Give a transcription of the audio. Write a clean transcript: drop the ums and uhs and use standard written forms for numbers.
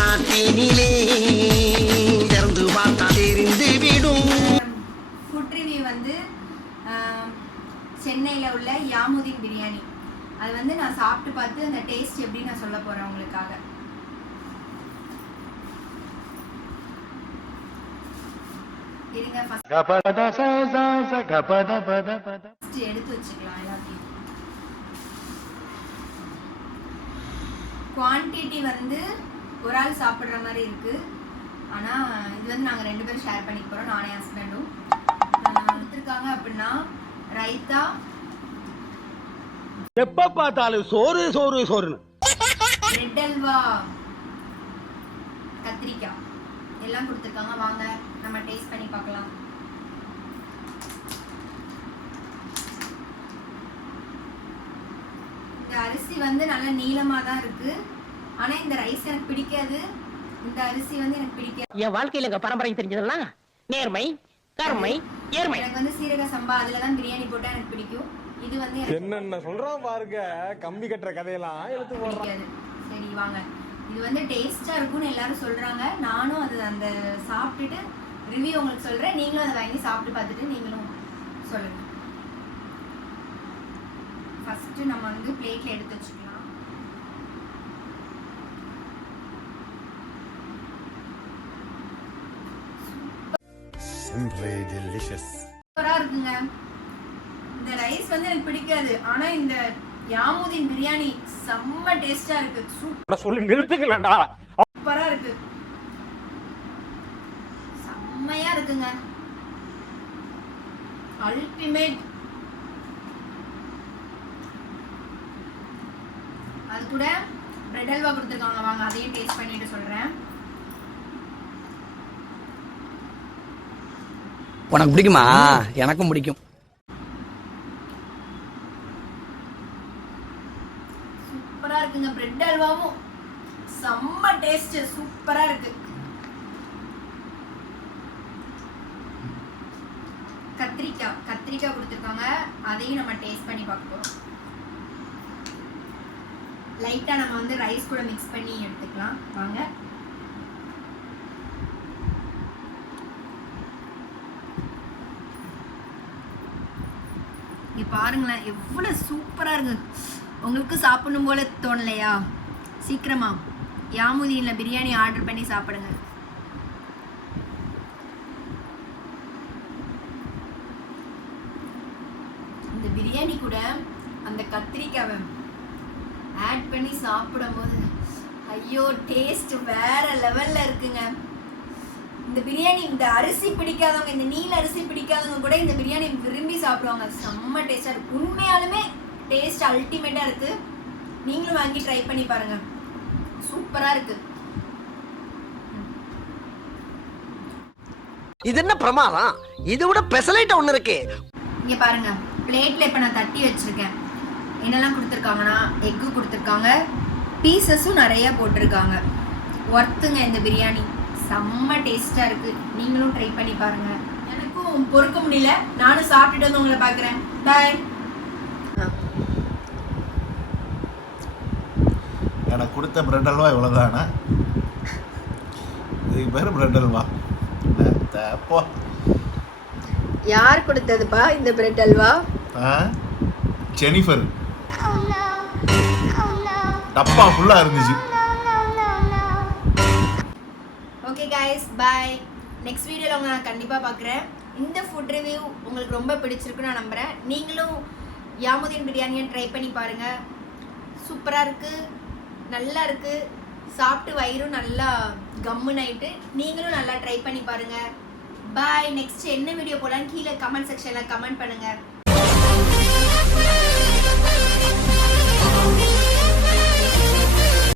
நாட்டினிலே திறந்து பார்த்தா தெரிந்து விடும். ஃபுட் ரிவ்யூ வந்து சென்னையில் உள்ள யாமுதீன் பிரியாணி. அது வந்து நான் சாப்பிட்டு பார்த்து அந்த டேஸ்ட் எப்படி நான் சொல்ல போகிறேன் உங்களுக்காக. இருங்க ஃபர்ஸ்ட் எடுத்து வச்சுக்கலாம் எல்லாத்தையும். குவான்டிட்டி வந்து ஒரு ஆள் சாப்பிட்ற மாதிரி இருக்கு. ஆனால் இது வந்து நாங்கள் 2 பேரும் ஷேர் பண்ணிக்க போகிறோம், நானே ஹஸ்பண்டும். கொடுத்துருக்காங்க அப்படின்னா ரைத்தா, எப்ப பார்த்தாலும் சோறு சோறு சோறுன்னு, பிரெட் அல்வா, கத்திரிக்காய் எல்லாம் கொடுத்துருக்காங்க. வாங்க நம்ம டேஸ்ட் பண்ணி பார்க்கலாம். இந்த அரிசி வந்து நல்ல நீளமாக தான் இருக்கு. ஆனால் இந்த ரைஸ் எனக்கு பிடிக்காது. இந்த அரிசி வந்து எனக்கு பிடிக்காது. என் வாழ்க்கையில எங்க பரம்பரை தெரிஞ்சதெல்லாம் நேர்மை, கருமை, ஏர்மை. எனக்கு வந்து சீரக சம்பா அதில் தான் பிரியாணி போட்டால் எனக்கு பிடிக்கும். இது வந்து என்னென்ன சொல்றான் பாருங்க, கம்பி கட்டுற கதையெல்லாம் எடுத்து பிடிக்காது. சரி வாங்க, இது வந்து டேஸ்டா இருக்கும்னு எல்லாரும் சொல்றாங்க. நானும் அது அந்த சாப்பிட்டுட்டு ரிவ்யூ உங்களுக்கு சொல்றேன். நீங்களும் அதை வாங்கி சாப்பிட்டு பார்த்துட்டு நீங்களும் சொல்லுங்க. ஃபர்ஸ்ட் நம்ம வந்து பிளேட்ல எடுத்து வச்சுக்கலாம். Simply delicious. சூப்பரா இருக்குங்க. இந்த ரைஸ் வந்து எனக்கு பிடிக்காது, ஆனா இந்த யாமுதீன் பிரியாணி செம்ம டேஸ்டா இருக்கு. சொல்லி நிறுத்துக்கலடா. சூப்பரா இருக்கு, செம்மையா இருக்குங்க. அல்டிமேட். அது கூட பிரெட் அல்வா கொடுத்துருக்காங்க. வாங்க அதையும் டேஸ்ட் பண்ணிட்டு சொல்றேன். உனக்கு பிடிக்குமா? எனக்கும் பிடிக்கும். சூப்பரா இருக்குங்க. பிரெட் அல்வாவும் செம்ம டேஸ்ட், சூப்பரா இருக்கு. கத்திரிக்காய் கொடுத்துருக்காங்க. அதையும் நம்ம டேஸ்ட் பண்ணி பார்க்க போறோம். லைட்டா நம்ம வந்து ரைஸ் கூட மிக்ஸ் பண்ணி எடுத்துக்கலாம். வாங்க. இங்க பாருங்களேன் எவ்வளவு சூப்பரா இருக்கு. உங்களுக்கு சாப்பிடணும் போல தோணலையா? சீக்கிரமா யாமுதீன்ல பிரியாணி ஆர்டர் பண்ணி சாப்பிடுங்க. இந்த பிரியாணி கூட அந்த கத்திரிக்காவை ஆட் பண்ணி சாப்பிடும்போது ஐயோ டேஸ்ட் வேற லெவல்ல இருக்குங்க. இந்த பிரியாணி, இந்த அரிசி பிடிக்காதவங்க, இந்த நீல அரிசி பிடிக்காதவங்க கூட இந்த பிரியாணி விரும்பி சாப்பிடுவாங்க. செம்ம டேஸ்டா இருக்கு. உண்மையாலுமே டேஸ்ட் அல்டிமேட்டா இருக்கு. நீங்களும் வாங்கி ட்ரை பண்ணி பாருங்க. சூப்பரா இருக்கு. இது என்ன பிரமாதம்? இது விட பெசலைட் ஒண்ணு இருக்கு. இங்க பாருங்க, பிளேட்ல இப்ப நான் தட்டி வச்சிருக்கேன். என்னெல்லாம் கொடுத்துருக்காங்கன்னா எக்கு கொடுத்துருக்காங்க, பீசஸும் நிறைய போட்டிருக்காங்க. ஒர்த்துங்க இந்த பிரியாணி, செம்ம டேஸ்டா இருக்கு. நீங்களும் ட்ரை பண்ணி பாருங்க. எனக்கும் பொறுக்க முடியல, நானும் சாப்பிட்டுட்டு வந்து உங்களை பார்க்குறேன். பாய். எனக்கு கொடுத்த பிரெட் அல்வா இவ்வளோதானே? இதுக்கு பேர் பிரெட் அல்வா? யார் கொடுத்ததுப்பா இந்த பிரெட் அல்வா? ஜெனிஃபர். டப்பா ஃபுல்லா இருந்துச்சு. ஓகே கைஸ், பாய். நெக்ஸ்ட் வீடியோவில் உங்களை நான் கண்டிப்பாக பார்க்குறேன். இந்த ஃபுட் ரிவ்யூ உங்களுக்கு ரொம்ப பிடிச்சிருக்குன்னு நான் நம்புகிறேன். நீங்களும் யாமுதீன் பிரியாணியை ட்ரை பண்ணி பாருங்கள். சூப்பராக இருக்குது, நல்லா இருக்குது. சாப்பிட்டு வயிறும் நல்லா கம்முன்னு ஆயிட்டு. நீங்களும் நல்லா ட்ரை பண்ணி பாருங்கள். பாய். நெக்ஸ்ட் என்ன வீடியோ போடலான்னு கீழே கமெண்ட் செக்ஷனில் கமெண்ட் பண்ணுங்கள்.